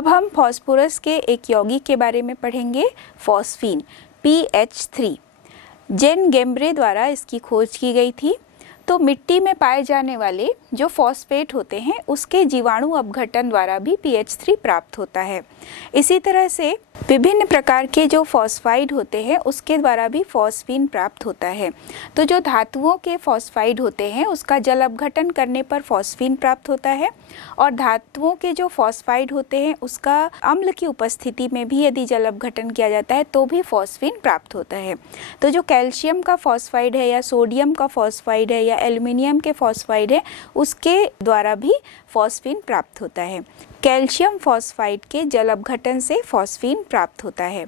अब हम फॉस्फोरस के एक यौगिक के बारे में पढ़ेंगे, फॉस्फीन PH3। जेन गेम्ब्रे द्वारा इसकी खोज की गई थी। तो मिट्टी में पाए जाने वाले जो फॉस्फेट होते हैं उसके जीवाणु अपघटन द्वारा भी PH3 प्राप्त होता है। इसी तरह से विभिन्न प्रकार के जो फॉस्फाइड होते हैं उसके द्वारा भी फॉस्फीन प्राप्त होता है। तो जो धातुओं के फॉस्फाइड होते हैं उसका जल अपघटन करने पर फॉस्फीन प्राप्त होता है, और धातुओं के जो फॉस्फाइड होते हैं उसका अम्ल की उपस्थिति में भी यदि जल अपघटन किया जाता है तो भी फॉस्फीन प्राप्त होता है। तो जो कैल्शियम का फॉस्फाइड है या सोडियम का फॉस्फाइड है या एल्युमिनियम के फॉस्फाइड है उसके द्वारा भी फॉस्फीन प्राप्त होता है। कैल्शियम फॉस्फाइड के जल अपघटन से फॉस्फीन प्राप्त होता है।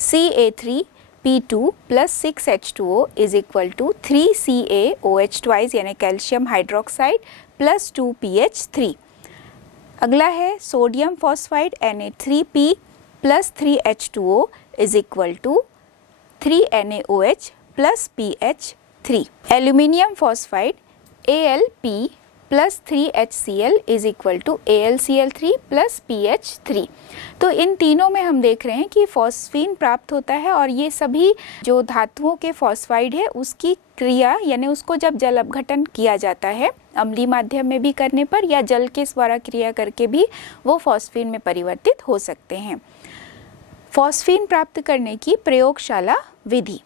Ca3P2 + 6H2O is equal to 3CaOH twice यानी कैल्शियम हाइड्रोक्साइड + 2PH3। अगला है sodium phosphide Na3P + 3H2O is equal to 3NaOH + PH3। Aluminium phosphide Alp + 3HCl is equal to AlCl3 + PH3। तो इन तीनों में हम देख रहे हैं कि फॉस्फीन प्राप्त होता है, और ये सभी जो धातुओं के फॉस्फाइड है उसकी क्रिया यानी उसको जब जल अपघटन किया जाता है अम्लीय माध्यम में भी करने पर या जल के द्वारा क्रिया करके भी वो फॉस्फीन में परिवर्तित हो सकते हैं। फॉस्फीन प्राप्त करने की प्रयोगशाला विधि।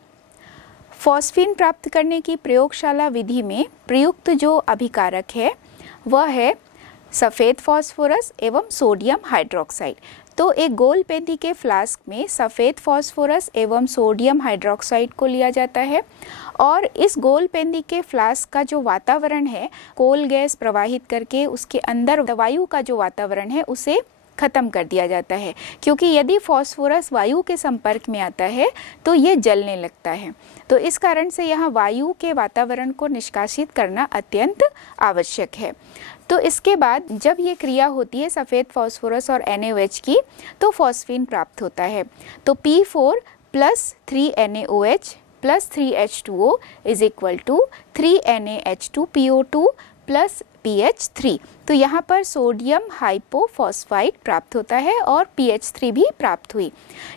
फॉस्फीन प्राप्त करने की प्रयोगशाला विधि में प्रयुक्त जो अभिकारक है वह है सफ़ेद फॉस्फोरस एवं सोडियम हाइड्रोक्साइड। तो एक गोल पेंदी के फ्लास्क में सफ़ेद फॉस्फोरस एवं सोडियम हाइड्रोक्साइड को लिया जाता है, और इस गोल पेंदी के फ्लास्क का जो वातावरण है कोल गैस प्रवाहित करके उसके अंदर वायु का जो वातावरण है उसे खत्म कर दिया जाता है, क्योंकि यदि फॉस्फोरस वायु के संपर्क में आता है तो ये जलने लगता है। तो इस कारण से यहाँ वायु के वातावरण को निष्कासित करना अत्यंत आवश्यक है। तो इसके बाद जब ये क्रिया होती है सफ़ेद फॉस्फोरस और NaOH की तो फॉस्फीन प्राप्त होता है। तो P4 + 3NaOH + 3H2O is equal to 3NaH2PO2 + PH3। तो यहाँ पर सोडियम हाइपोफॉस्फाइड प्राप्त होता है और PH3 भी प्राप्त हुई।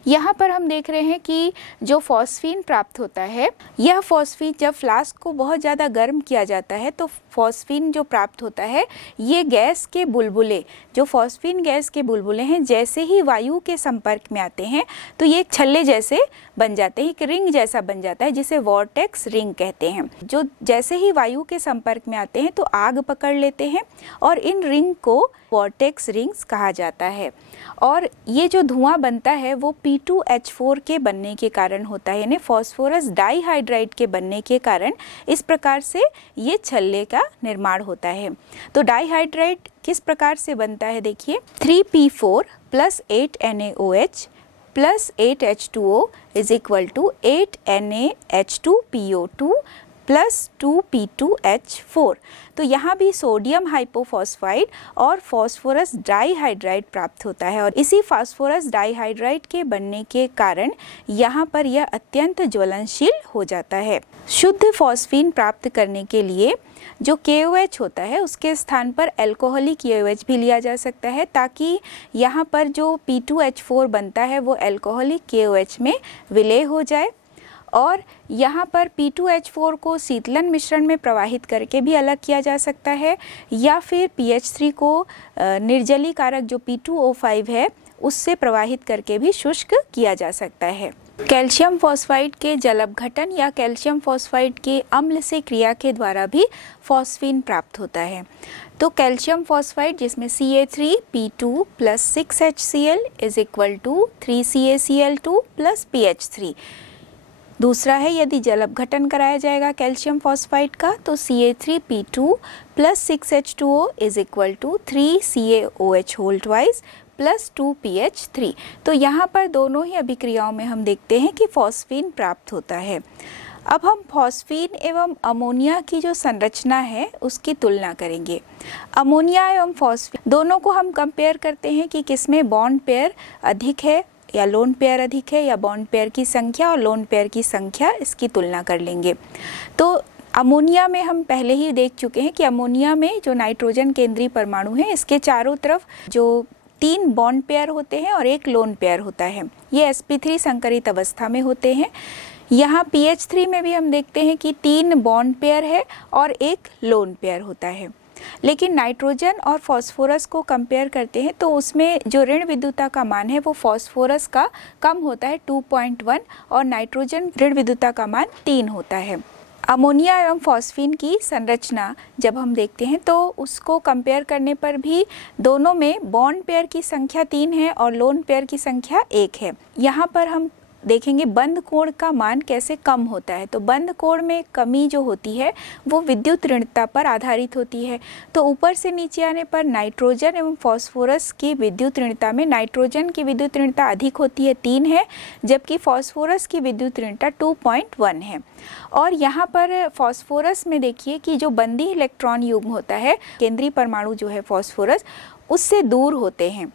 यहाँ पर हम देख रहे हैं कि जो फॉस्फीन प्राप्त होता है यह फॉस्फीन जब फ्लास्क को बहुत ज़्यादा गर्म किया जाता है तो फॉस्फीन जो प्राप्त होता है ये गैस के बुलबुले, जो फॉस्फीन गैस के बुलबुले हैं, जैसे ही वायु के संपर्क में आते हैं तो ये एक छल्ले जैसे बन जाते हैं, एक रिंग जैसा बन जाता है जिसे वॉर्टेक्स रिंग कहते हैं। जो जैसे ही वायु के संपर्क में आते हैं तो आग पकड़ लेते हैं और इन रिंग को वॉर्टेक्स रिंग्स कहा जाता है। और ये जो धुआं बनता है वो P2H4 के बनने के कारण होता है, यानी फॉस्फोरस डाइहाइड्राइड के बनने के कारण इस प्रकार से ये छल्ले का निर्माण होता है। तो डाइहाइड्राइड किस प्रकार से बनता है देखिए, 3P4 + 8NaOH + 8H2O is equal to 8NaH2PO2 + 2P2H4। तो यहाँ भी सोडियम हाइपोफॉस्फाइड और फॉस्फोरस डाइहाइड्राइड प्राप्त होता है, और इसी फॉस्फोरस डाइहाइड्राइड के बनने के कारण यहाँ पर यह अत्यंत ज्वलनशील हो जाता है। शुद्ध फॉस्फीन प्राप्त करने के लिए जो KOH होता है उसके स्थान पर एल्कोहलिक KOH भी लिया जा सकता है, ताकि यहाँ पर जो P2H4 बनता है वो एल्कोहलिक KOH में विलय हो जाए, और यहाँ पर P2H4 को शीतलन मिश्रण में प्रवाहित करके भी अलग किया जा सकता है, या फिर PH3 को निर्जलीकारक जो P2O5 है उससे प्रवाहित करके भी शुष्क किया जा सकता है। कैल्शियम फॉस्फाइड के जल अपघटन या कैल्शियम फॉस्फाइड के अम्ल से क्रिया के द्वारा भी फॉस्फीन प्राप्त होता है। तो कैल्शियम फॉस्फाइड जिसमें Ca3P2 + 6HCl is equal to 3CaCl2 + PH3। दूसरा है यदि जल अपघटन कराया जाएगा कैल्शियम फॉस्फाइड का तो Ca3P2 + 6H2O is equal to 3CaOH whole twice + 2PH3। तो यहाँ पर दोनों ही अभिक्रियाओं में हम देखते हैं कि फॉस्फीन प्राप्त होता है। अब हम फॉस्फीन एवं अमोनिया की जो संरचना है उसकी तुलना करेंगे। अमोनिया एवं फॉस्फीन दोनों को हम कंपेयर करते हैं कि किसमें बॉन्ड पेयर अधिक है या लोन पेयर अधिक है, या बॉन्ड पेयर की संख्या और लोन पेयर की संख्या, इसकी तुलना कर लेंगे। तो अमोनिया में हम पहले ही देख चुके हैं कि अमोनिया में जो नाइट्रोजन केंद्रीय परमाणु है इसके चारों तरफ जो 3 बॉन्ड पेयर होते हैं और 1 लोन पेयर होता है। ये sp3 संकरित अवस्था में होते हैं। यहाँ pH3 में भी हम देखते हैं कि 3 बॉन्ड पेयर है और 1 लोन पेयर होता है। लेकिन नाइट्रोजन और फास्फोरस को कंपेयर करते हैं तो उसमें जो ऋण विद्युता का मान है वो फास्फोरस का कम होता है 2.1 और नाइट्रोजन ऋण विद्युता का मान 3 होता है। अमोनिया एवं फॉस्फीन की संरचना जब हम देखते हैं तो उसको कंपेयर करने पर भी दोनों में बॉन्ड पेयर की संख्या 3 है और लोन पेयर की संख्या 1 है। यहाँ पर हम देखेंगे बंध कोण का मान कैसे कम होता है। तो बंध कोण में कमी जो होती है वो विद्युत ऋणता पर आधारित होती है। तो ऊपर से नीचे आने पर नाइट्रोजन एवं फास्फोरस की विद्युत ऋणता में नाइट्रोजन की विद्युत ऋणता अधिक होती है 3 है, जबकि फास्फोरस की विद्युत ऋणता 2.1 है। और यहाँ पर फास्फोरस में देखिए कि जो बंधी इलेक्ट्रॉन युग्म होता है, केंद्रीय परमाणु जो है फास्फोरस, उससे दूर होते हैं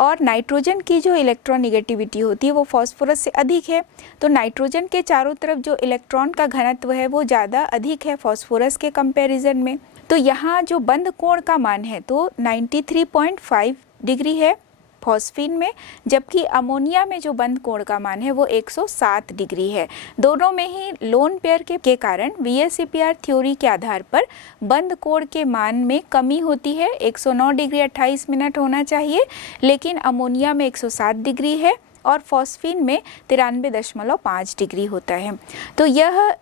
और नाइट्रोजन की जो इलेक्ट्रॉन निगेटिविटी होती है वो फास्फोरस से अधिक है। तो नाइट्रोजन के चारों तरफ जो इलेक्ट्रॉन का घनत्व है वो ज़्यादा अधिक है फास्फोरस के कंपैरिजन में। तो यहाँ जो बंध कोण का मान है तो 93.5 डिग्री है फॉस्फीन में, जबकि अमोनिया में जो बंध कोण का मान है वो 107 डिग्री है। दोनों में ही लोन पेयर के कारण VSEPR थ्योरी के आधार पर बंध कोण के मान में कमी होती है। 109 डिग्री 28 मिनट होना चाहिए, लेकिन अमोनिया में 107 डिग्री है और फॉस्फीन में 93.5 डिग्री होता है। तो यह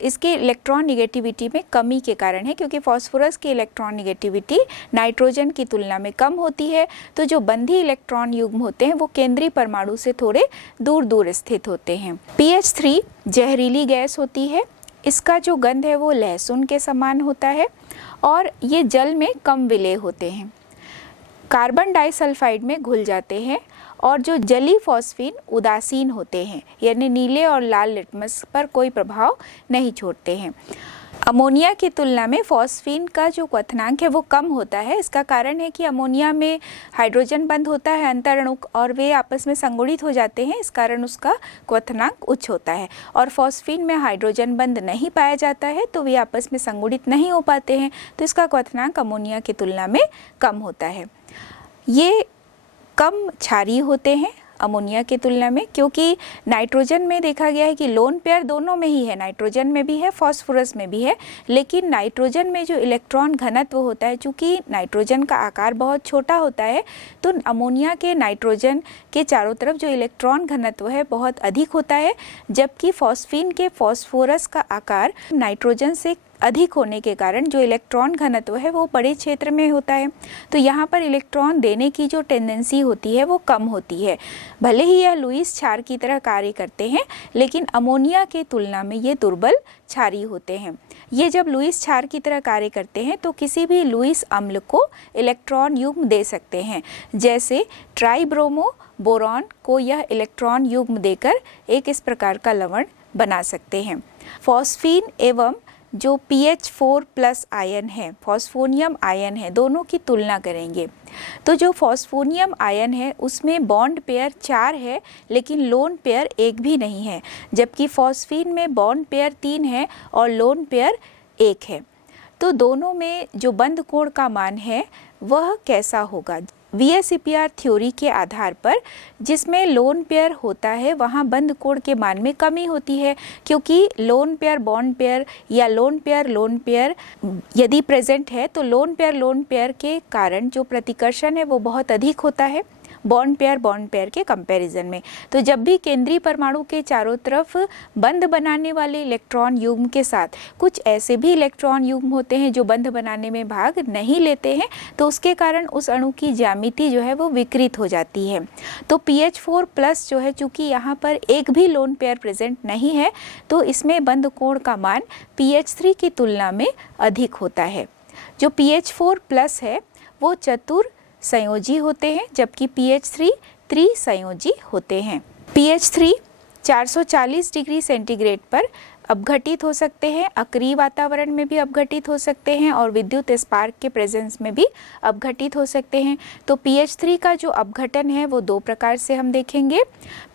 इसके इलेक्ट्रॉन निगेटिविटी में कमी के कारण है, क्योंकि फास्फोरस की इलेक्ट्रॉन निगेटिविटी नाइट्रोजन की तुलना में कम होती है। तो जो बंधी इलेक्ट्रॉन युग्म होते हैं वो केंद्रीय परमाणु से थोड़े दूर दूर स्थित होते हैं। pH3 जहरीली गैस होती है। इसका जो गंध है वो लहसुन के समान होता है और ये जल में कम विलेय होते हैं, कार्बन डाइसल्फाइड में घुल जाते हैं और जो जली फॉस्फीन उदासीन होते हैं, यानी नीले और लाल लिटमस पर कोई प्रभाव नहीं छोड़ते हैं। अमोनिया की तुलना में फॉस्फीन का जो क्वथनांक है वो कम होता है। इसका कारण है कि अमोनिया में हाइड्रोजन बंध होता है अंतरणु और वे आपस में संगुणित हो जाते हैं, इस कारण उसका क्वथनांक उच्च होता है। और फॉस्फीन में हाइड्रोजन बंध नहीं पाया जाता है तो वे आपस में संगुणित नहीं हो पाते हैं, तो इसका क्वथनांक अमोनिया की तुलना में कम होता है। ये कम क्षारीय होते हैं अमोनिया की तुलना में, क्योंकि नाइट्रोजन में देखा गया है कि लोन पेयर दोनों में ही है, नाइट्रोजन में भी है फास्फोरस में भी है, लेकिन नाइट्रोजन में जो इलेक्ट्रॉन घनत्व होता है, चूँकि नाइट्रोजन का आकार बहुत छोटा होता है, तो अमोनिया के नाइट्रोजन के चारों तरफ जो इलेक्ट्रॉन घनत्व है बहुत अधिक होता है, जबकि फॉस्फीन के फास्फोरस का आकार नाइट्रोजन से अधिक होने के कारण जो इलेक्ट्रॉन घनत्व है वो बड़े क्षेत्र में होता है। तो यहाँ पर इलेक्ट्रॉन देने की जो टेंडेंसी होती है वो कम होती है। भले ही यह लुईस क्षार की तरह कार्य करते हैं, लेकिन अमोनिया के तुलना में ये दुर्बल क्षारीय होते हैं। ये जब लुईस क्षार की तरह कार्य करते हैं तो किसी भी लुईस अम्ल को इलेक्ट्रॉन युग्म दे सकते हैं, जैसे ट्राइब्रोमो बोरॉन को यह इलेक्ट्रॉन युग्म देकर एक इस प्रकार का लवण बना सकते हैं। फॉस्फीन एवं जो pH4+ आयन है, फॉस्फोनियम आयन है, दोनों की तुलना करेंगे तो जो फॉस्फोनियम आयन है उसमें बॉन्ड पेयर 4 है, लेकिन लोन पेयर 1 भी नहीं है, जबकि फॉस्फीन में बॉन्ड पेयर 3 है और लोन पेयर 1 है। तो दोनों में जो बंध कोण का मान है वह कैसा होगा? VSEPR थ्योरी के आधार पर जिसमें लोन पेयर होता है वहाँ बंध कोण के मान में कमी होती है, क्योंकि लोन पेयर बॉन्ड पेयर या लोन पेयर यदि प्रेजेंट है तो लोन पेयर के कारण जो प्रतिकर्षण है वो बहुत अधिक होता है बॉन्ड पेयर के कंपैरिजन में। तो जब भी केंद्रीय परमाणु के चारों तरफ बंध बनाने वाले इलेक्ट्रॉन युग्म के साथ कुछ ऐसे भी इलेक्ट्रॉन युग्म होते हैं जो बंध बनाने में भाग नहीं लेते हैं, तो उसके कारण उस अणु की ज्यामिति जो है वो विकृत हो जाती है। तो pH4+ जो है, चूँकि यहाँ पर एक भी लोन पेयर प्रेजेंट नहीं है, तो इसमें बंध कोण का मान pH3 की तुलना में अधिक होता है। जो pH4+ है वो चतुर संयोजी होते हैं, जबकि pH3 त्रिसंयोजी होते हैं। pH3 440 डिग्री सेंटीग्रेड पर अपघटित हो सकते हैं, अक्रिय वातावरण में भी अपघटित हो सकते हैं और विद्युत स्पार्क के प्रेजेंस में भी अपघटित हो सकते हैं। तो pH3 का जो अपघटन है वो 2 प्रकार से हम देखेंगे।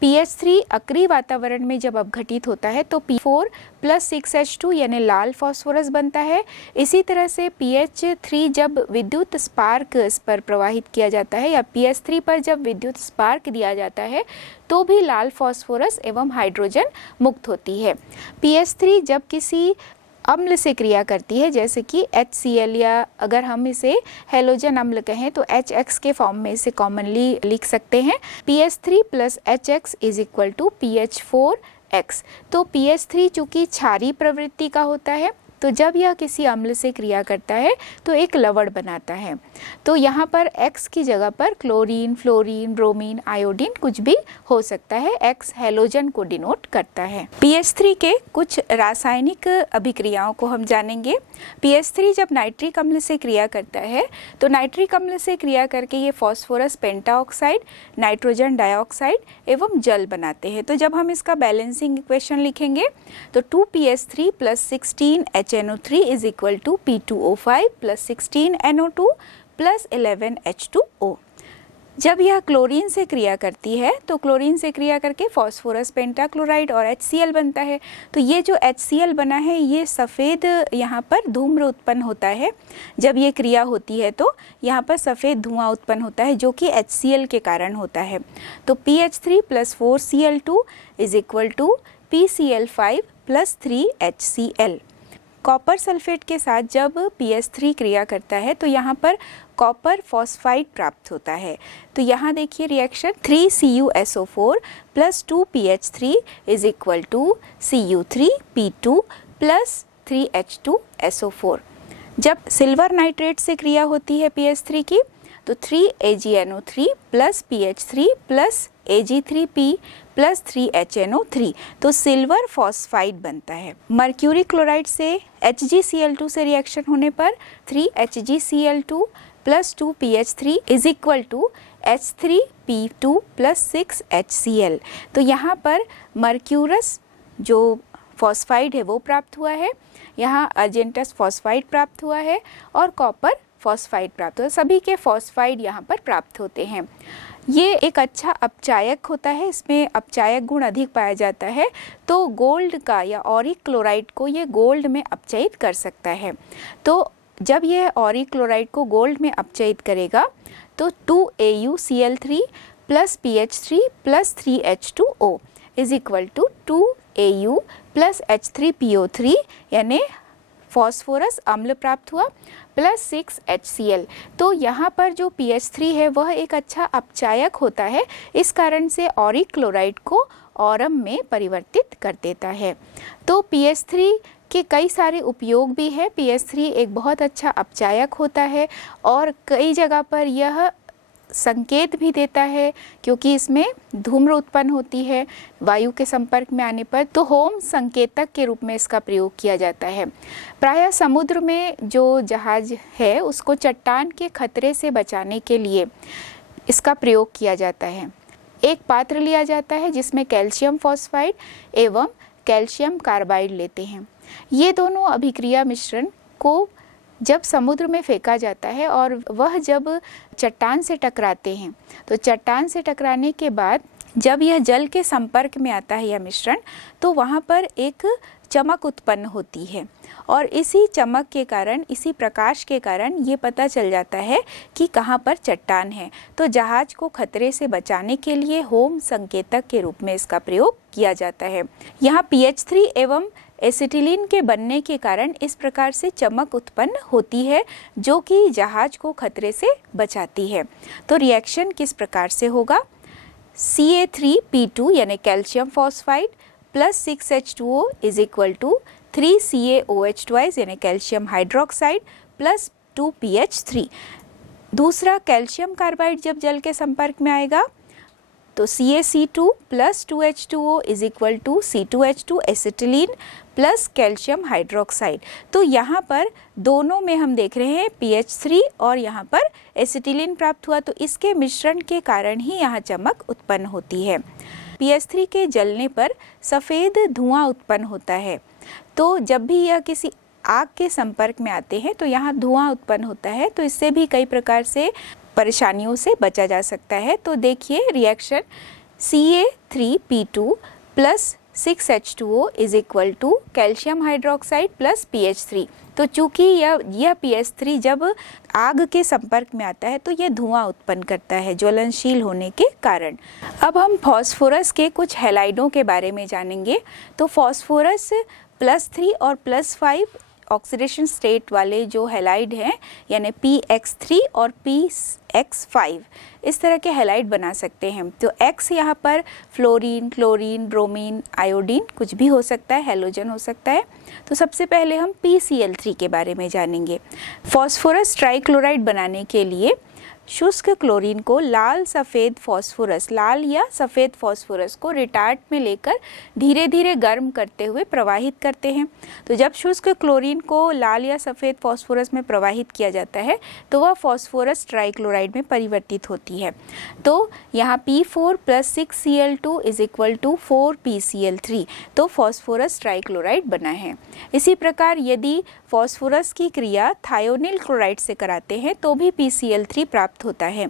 pH3 अक्रिय वातावरण में जब अपघटित होता है तो P4 प्लस 6H2 यानी लाल फास्फोरस बनता है। इसी तरह से PH3 जब विद्युत स्पार्क इस पर प्रवाहित किया जाता है या PH3 पर जब विद्युत स्पार्क दिया जाता है तो भी लाल फास्फोरस एवं हाइड्रोजन मुक्त होती है। PH3 जब किसी अम्ल से क्रिया करती है जैसे कि HCl या अगर हम इसे हैलोजन अम्ल कहें तो HX के फॉर्म में इसे कॉमनली लिख सकते हैं। PH3 plus HX is equal to PH4X। तो PH3 चूँकि क्षारीय प्रवृत्ति का होता है तो जब यह किसी अम्ल से क्रिया करता है तो एक लवण बनाता है। तो यहाँ पर X की जगह पर क्लोरीन, फ्लोरीन, ब्रोमीन, आयोडीन कुछ भी हो सकता है। X हैलोजन को डिनोट करता है। PH3 के कुछ रासायनिक अभिक्रियाओं को हम जानेंगे। PH3 जब नाइट्रिक अम्ल से क्रिया करता है तो नाइट्रिक अम्ल से क्रिया करके ये फास्फोरस पेंटाऑक्साइड, नाइट्रोजन डाइऑक्साइड एवं जल बनाते हैं। तो जब हम इसका बैलेंसिंग इक्वेशन लिखेंगे तो 2PH3 plus 16HNO3 is equal to P2O5 plus 16NO2 plus 11H2O। जब यह क्लोरीन से क्रिया करती है तो क्लोरीन से क्रिया करके फास्फोरस पेंटाक्लोराइड और HCl बनता है। तो ये जो HCl बना है ये सफ़ेद यहाँ पर धूम्र उत्पन्न होता है। जब ये क्रिया होती है तो यहाँ पर सफ़ेद धुआं उत्पन्न होता है जो कि HCl के कारण होता है। तो PH3 plus 4Cl2 is equal to PCl5 plus 3HCl। Copper sulphate के साथ जब PH3 क्रिया करता है तो यहाँ पर कॉपर फॉस्फाइड प्राप्त होता है। तो यहाँ देखिए reaction 3CuSO4 plus 2PH3 is equal to Cu3P2 plus 3H2SO4। जब सिल्वर नाइट्रेट से क्रिया होती है PH3 की तो 3AgNO3 plus PH3 plus Ag3P plus 3HNO3 तो सिल्वर फॉस्फाइड बनता है। मर्क्यूरी क्लोराइड से HgCl2 से रिएक्शन होने पर 3HgCl2 plus 2PH3 is equal to H3P2 plus 6HCl। तो यहाँ पर मर्क्यूरस जो फॉस्फाइड है वो प्राप्त हुआ है, यहाँ अर्जेंटस फॉस्फाइड प्राप्त हुआ है और कॉपर फॉस्फाइड प्राप्त हुआ है। सभी के फॉस्फाइड यहाँ पर प्राप्त होते हैं। ये एक अच्छा अपचायक होता है, इसमें अपचायक गुण अधिक पाया जाता है। तो गोल्ड का या ऑरिक क्लोराइड को ये गोल्ड में अपचयित कर सकता है। तो जब यह ऑरिक क्लोराइड को गोल्ड में अपचयित करेगा तो 2AuCl3 plus PH3 plus 3H2O is equal to 2Au plus H3PO3 यानी फॉस्फोरस अम्ल प्राप्त हुआ प्लस 6HCl। तो यहाँ पर जो PH3 है वह एक अच्छा अपचायक होता है, इस कारण से ऑरिक क्लोराइड को ऑरम में परिवर्तित कर देता है। तो PH3 के कई सारे उपयोग भी है। PH3 एक बहुत अच्छा अपचायक होता है और कई जगह पर यह संकेत भी देता है क्योंकि इसमें धूम्र उत्पन्न होती है वायु के संपर्क में आने पर, तो होम संकेतक के रूप में इसका प्रयोग किया जाता है। प्रायः समुद्र में जो जहाज है उसको चट्टान के खतरे से बचाने के लिए इसका प्रयोग किया जाता है। एक पात्र लिया जाता है जिसमें कैल्शियम फॉस्फाइड एवं कैल्शियम कार्बाइड लेते हैं। ये दोनों अभिक्रिया मिश्रण को जब समुद्र में फेंका जाता है और वह जब चट्टान से टकराते हैं तो चट्टान से टकराने के बाद जब यह जल के संपर्क में आता है यह मिश्रण तो वहाँ पर एक चमक उत्पन्न होती है और इसी चमक के कारण, इसी प्रकाश के कारण ये पता चल जाता है कि कहाँ पर चट्टान है। तो जहाज को खतरे से बचाने के लिए होम संकेतक के रूप में इसका प्रयोग किया जाता है। यहाँ PH3 एवं एसिटिलीन के बनने के कारण इस प्रकार से चमक उत्पन्न होती है जो कि जहाज को खतरे से बचाती है। तो रिएक्शन किस प्रकार से होगा? Ca3P2 यानी calcium phosphide plus 6H2O is equal to 3CaOH यानी कैल्शियम हाइड्रोक्साइड प्लस 2PH3। दूसरा कैल्शियम कार्बाइड जब जल के संपर्क में आएगा तो CaC2 plus 2H2O is equal to C2H2 acetylene plus calcium hydroxide. तो यहाँ पर दोनों में हम देख रहे हैं PH3 और यहाँ पर एसिटिलीन प्राप्त हुआ, तो इसके मिश्रण के कारण ही यहाँ चमक उत्पन्न होती है। PH3 के जलने पर सफ़ेद धुआं उत्पन्न होता है। तो जब भी यह किसी आग के संपर्क में आते हैं तो यहाँ धुआं उत्पन्न होता है, तो इससे भी कई प्रकार से परेशानियों से बचा जा सकता है। तो देखिए reaction Ca3P2 plus 6H2O is equal to calcium hydroxide plus PH3। तो चूँकि यह PH3 जब आग के संपर्क में आता है तो यह धुआं उत्पन्न करता है ज्वलनशील होने के कारण। अब हम फॉस्फोरस के कुछ हैलाइडों के बारे में जानेंगे। तो फॉस्फोरस +3 और +5 ऑक्सीडेशन स्टेट वाले जो हैलाइड हैं यानी PX3 और PX5 इस तरह के हैलाइड बना सकते हैं। तो X यहाँ पर फ्लोरीन, क्लोरीन, ब्रोमीन, आयोडीन कुछ भी हो सकता है, हैलोजन हो सकता है। तो सबसे पहले हम PCl3 के बारे में जानेंगे। फॉस्फोरस ट्राइक्लोराइड बनाने के लिए शुष्क क्लोरीन को लाल या सफ़ेद फॉस्फोरस को रिटार्ट में लेकर धीरे धीरे गर्म करते हुए प्रवाहित करते हैं। तो जब शुष्क क्लोरीन को लाल या सफ़ेद फॉस्फोरस में प्रवाहित किया जाता है तो वह फॉस्फोरस ट्राइक्लोराइड में परिवर्तित होती है। तो यहाँ P4 + 6Cl2 is equal to 4PCl3, तो फॉस्फोरस ट्राइक्लोराइड बना है। इसी प्रकार यदि फॉस्फोरस की क्रिया थायोनिल क्लोराइड से कराते हैं तो भी PCl3 प्राप्त होता है।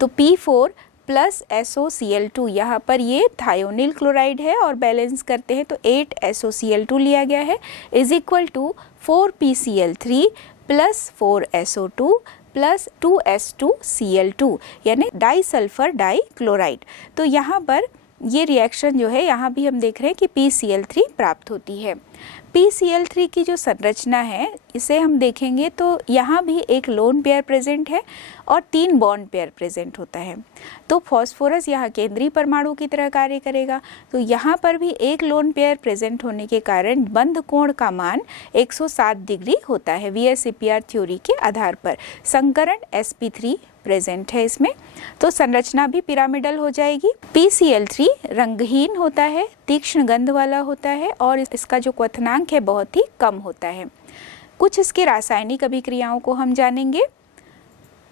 तो P4 + SOCl2, यहाँ पर ये थायोनिल क्लोराइड है और बैलेंस करते हैं तो 8SOCl2 लिया गया है, is equal to 4PCl3 + 4SO2 + 2S2Cl2 यानी डाइसल्फर डाइक्लोराइड। तो यहाँ पर ये रिएक्शन जो है यहाँ भी हम देख रहे हैं कि PCl3 प्राप्त होती है। PCl3 की जो संरचना है इसे हम देखेंगे तो यहाँ भी एक लोन पेयर प्रेजेंट है और 3 बॉन्ड पेयर प्रेजेंट होता है। तो फॉस्फोरस यहाँ केंद्रीय परमाणु की तरह कार्य करेगा। तो यहाँ पर भी एक लोन पेयर प्रेजेंट होने के कारण बंध कोण का मान 107 डिग्री होता है VSEPR थ्योरी के आधार पर। संकरण sp3 प्रेजेंट है इसमें, तो संरचना भी पिरामिडल हो जाएगी। PCl3 रंगहीन होता है, तीक्ष्ण गंध वाला होता है और इसका जो क्वथनांक है बहुत ही कम होता है। कुछ इसकी रासायनिक अभिक्रियाओं को हम जानेंगे।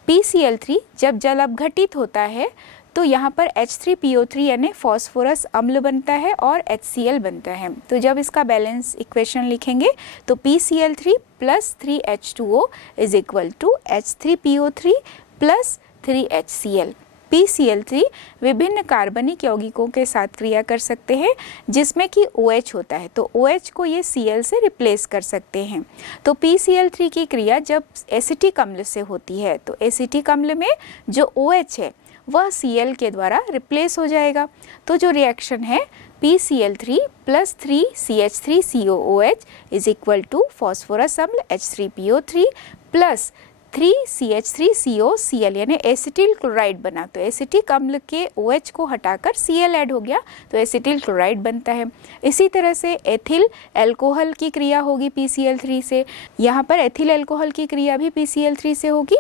PCl3 जब जल अपघटित होता है तो यहाँ पर H3PO3 यानी फॉस्फोरस अम्ल बनता है और HCl बनता है। तो जब इसका बैलेंस इक्वेशन लिखेंगे तो PCl3 + 3H2O is equal to H3PO3 + 3HCl। PCl3 विभिन्न कार्बनिक यौगिकों के साथ क्रिया कर सकते हैं जिसमें कि OH होता है, तो OH को ये Cl से रिप्लेस कर सकते हैं। तो PCl3 की क्रिया जब एसिटिक अम्ल से होती है तो एसिटिक अम्ल में जो OH है वह Cl के द्वारा रिप्लेस हो जाएगा। तो जो रिएक्शन है PCl3 + 3CH3COOH is equal to phosphorus अम्ल H3PO3 + 3CH3COCl यानी एसिटिल क्लोराइड बना। तो एसिटिक अम्ल के OH को हटाकर Cl ऐड हो गया तो एसिटिल क्लोराइड बनता है। इसी तरह से एथिल अल्कोहल की क्रिया होगी PCl3 से। यहाँ पर एथिल अल्कोहल की क्रिया भी PCl3 से होगी।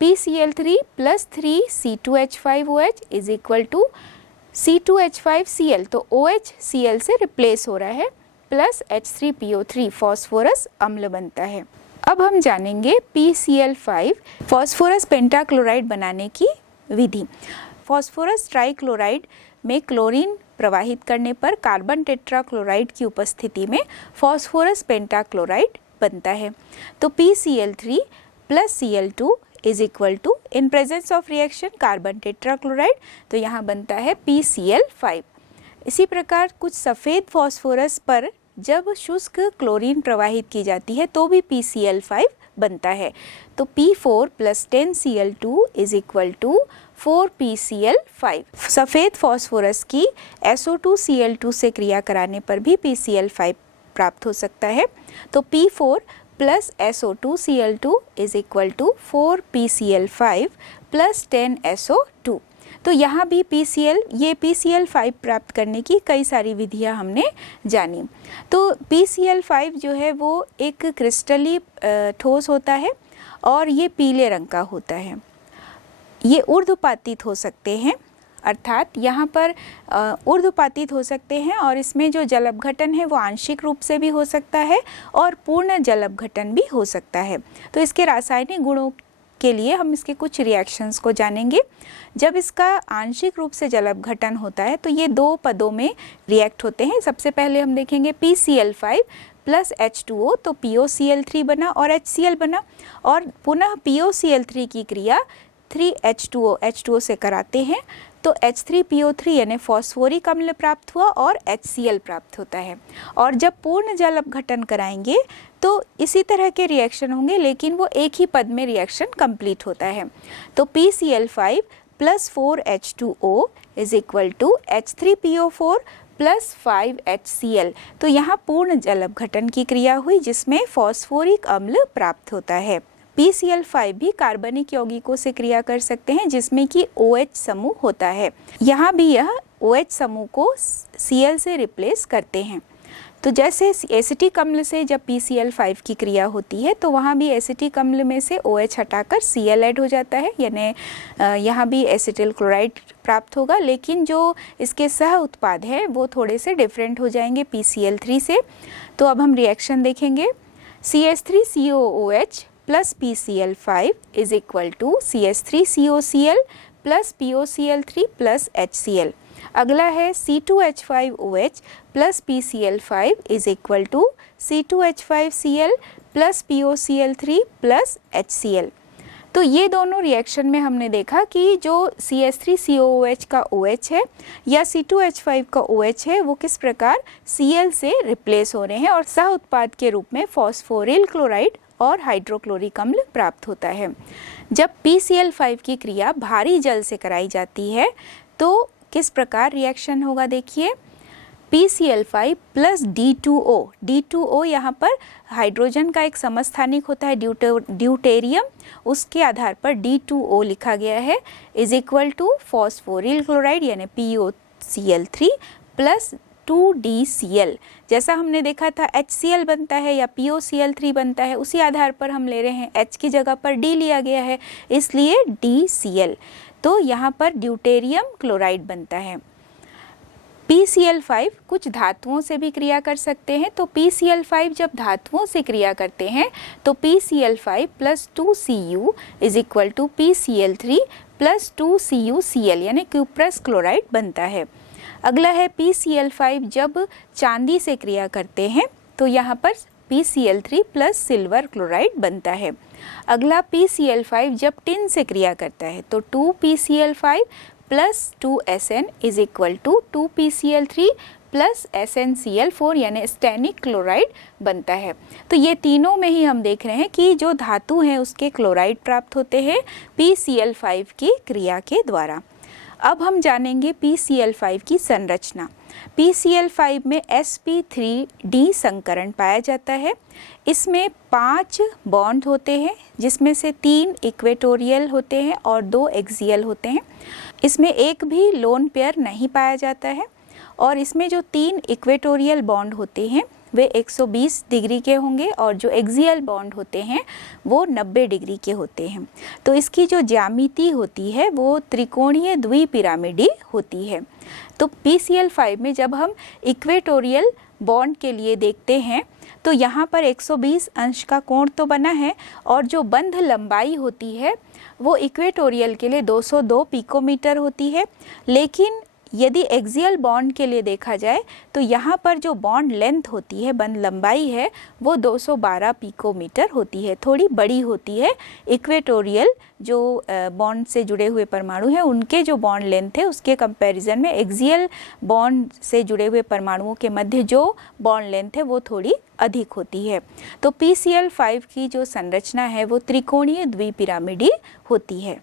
PCl3 + 3C2H5OH is equal to C2H5Cl, तो OH Cl से रिप्लेस हो रहा है प्लस H3PO3 फॉस्फोरस अम्ल बनता है। अब हम जानेंगे PCl5 फॉस्फोरस पेंटाक्लोराइड बनाने की विधि। फॉस्फोरस ट्राइक्लोराइड में क्लोरीन प्रवाहित करने पर कार्बन टेट्राक्लोराइड की उपस्थिति में फॉस्फोरस पेंटाक्लोराइड बनता है। तो PCl3 + Cl2 is equal to in presence of reaction carbon tetrachloride, तो यहाँ बनता है PCl5। इसी प्रकार कुछ सफ़ेद फॉस्फोरस पर जब शुष्क क्लोरीन प्रवाहित की जाती है तो भी PCl5 बनता है। तो P4 + 10Cl2 is equal to 4PCl5। सफ़ेद फॉस्फोरस की SO2Cl2 से क्रिया कराने पर भी PCl5 प्राप्त हो सकता है। तो P4 + SO2Cl2 is equal to 4PCl5 + 10SO2। तो यहाँ भी PCl5 प्राप्त करने की कई सारी विधियाँ हमने जानी। तो PCl5 जो है वो एक क्रिस्टली ठोस होता है और ये पीले रंग का होता है। ये ऊर्ध्वपातित हो सकते हैं, अर्थात यहाँ पर ऊर्ध्वपातित हो सकते हैं और इसमें जो जल अपघटन है वो आंशिक रूप से भी हो सकता है और पूर्ण जल अपघटन भी हो सकता है। तो इसके रासायनिक गुणों के लिए हम इसके कुछ रिएक्शंस को जानेंगे। जब इसका आंशिक रूप से जल अपघटन होता है तो ये 2 पदों में रिएक्ट होते हैं। सबसे पहले हम देखेंगे PCl5 + H2O, तो POCl3 बना और HCl बना, और पुनः POCl3 की क्रिया 3H2O से कराते हैं तो H3PO3 यानी फॉस्फोरिक अम्ल प्राप्त हुआ और HCl प्राप्त होता है। और जब पूर्ण जल अपघटन कराएंगे तो इसी तरह के रिएक्शन होंगे, लेकिन वो एक ही पद में रिएक्शन कंप्लीट होता है। तो PCl5 plus 4H2O is equal to H3PO4 plus 5HCl। तो यहाँ पूर्ण जल अपघटन की क्रिया हुई जिसमें फॉस्फोरिक अम्ल प्राप्त होता है। PCl5 भी कार्बनिक यौगिकों से क्रिया कर सकते हैं जिसमें कि OH समूह होता है। यहाँ भी यह OH समूह को Cl से रिप्लेस करते हैं। तो जैसे एसिटिक अम्ल से जब PCl5 की क्रिया होती है तो वहाँ भी एसिटिक अम्ल में से OH हटाकर Cl ऐड हो जाता है, यानी यहाँ भी एसिटिल क्लोराइड प्राप्त होगा, लेकिन जो इसके सह उत्पाद है वो थोड़े से डिफरेंट हो जाएंगे PCl3 से। तो अब हम रिएक्शन देखेंगे। CH3COOH plus PCl5 is equal to CH3COCl plus POCl3 plus HCl। अगला है C2H5OH plus PCl5 is equal to C2H5Cl plus POCl3 plus HCl। तो ये दोनों रिएक्शन में हमने देखा कि जो CH3COOH का OH है या C2H5 का OH है वो किस प्रकार Cl से रिप्लेस हो रहे हैं और सह उत्पाद के रूप में फॉस्फोरिल क्लोराइड और हाइड्रोक्लोरिक अम्ल प्राप्त होता है। जब PCl5 की क्रिया भारी जल से कराई जाती है तो किस प्रकार रिएक्शन होगा, देखिए। PCl5 प्लस D2O यहाँ पर हाइड्रोजन का एक समस्थानिक होता है ड्यूटेरियम, उसके आधार पर D2O लिखा गया है, is equal to phosphoryl chloride यानी POCl3 प्लस 2DCl। जैसा हमने देखा था HCl बनता है या POCl3 बनता है, उसी आधार पर हम ले रहे हैं, H की जगह पर D लिया गया है इसलिए DCl। तो यहाँ पर ड्यूटेरियम क्लोराइड बनता है। PCl5 कुछ धातुओं से भी क्रिया कर सकते हैं। तो PCl5 जब धातुओं से क्रिया करते हैं तो PCl5 plus 2Cu is equal to PCl3 plus 2CuCl यानी क्यूप्रस क्लोराइड बनता है। अगला है PCl5 जब चांदी से क्रिया करते हैं तो यहाँ पर PCl3 प्लस सिल्वर क्लोराइड बनता है। अगला PCl5 जब टिन से क्रिया करता है तो 2PCl5 plus 2SN is equal to 2PCl3 plus SnCl4 यानी स्टैनिक क्लोराइड बनता है। तो ये तीनों में ही हम देख रहे हैं कि जो धातु हैं उसके क्लोराइड प्राप्त होते हैं PCl5 की क्रिया के द्वारा। अब हम जानेंगे PCl5 की संरचना। PCl5 में sp3d संकरण पाया जाता है। इसमें 5 बॉन्ड होते हैं जिसमें से 3 इक्वेटोरियल होते हैं और 2 एक्सियल होते हैं। इसमें एक भी लोन पेयर नहीं पाया जाता है और इसमें जो 3 इक्वेटोरियल बॉन्ड होते हैं वे 120 डिग्री के होंगे और जो एक्सियल बॉन्ड होते हैं वो 90 डिग्री के होते हैं। तो इसकी जो ज्यामिति होती है वो त्रिकोणीय द्विपिरामिडी होती है। तो PCl5 में जब हम इक्वेटोरियल बॉन्ड के लिए देखते हैं तो यहाँ पर 120 अंश का कोण तो बना है और जो बंध लंबाई होती है वो इक्वेटोरियल के लिए 202 पिकोमीटर होती है, लेकिन यदि एक्सियल बॉन्ड के लिए देखा जाए तो यहाँ पर जो बॉन्ड लेंथ होती है, बंध लंबाई है, वो 212 पिकोमीटर होती है, थोड़ी बड़ी होती है। इक्वेटोरियल जो बॉन्ड से जुड़े हुए परमाणु हैं उनके जो बॉन्ड लेंथ है उसके कंपैरिजन में एक्सियल बॉन्ड से जुड़े हुए परमाणुओं के मध्य जो बॉन्ड लेंथ है वो थोड़ी अधिक होती है। तो PCl5 की जो संरचना है वो त्रिकोणीय द्विपिरामिडी होती है।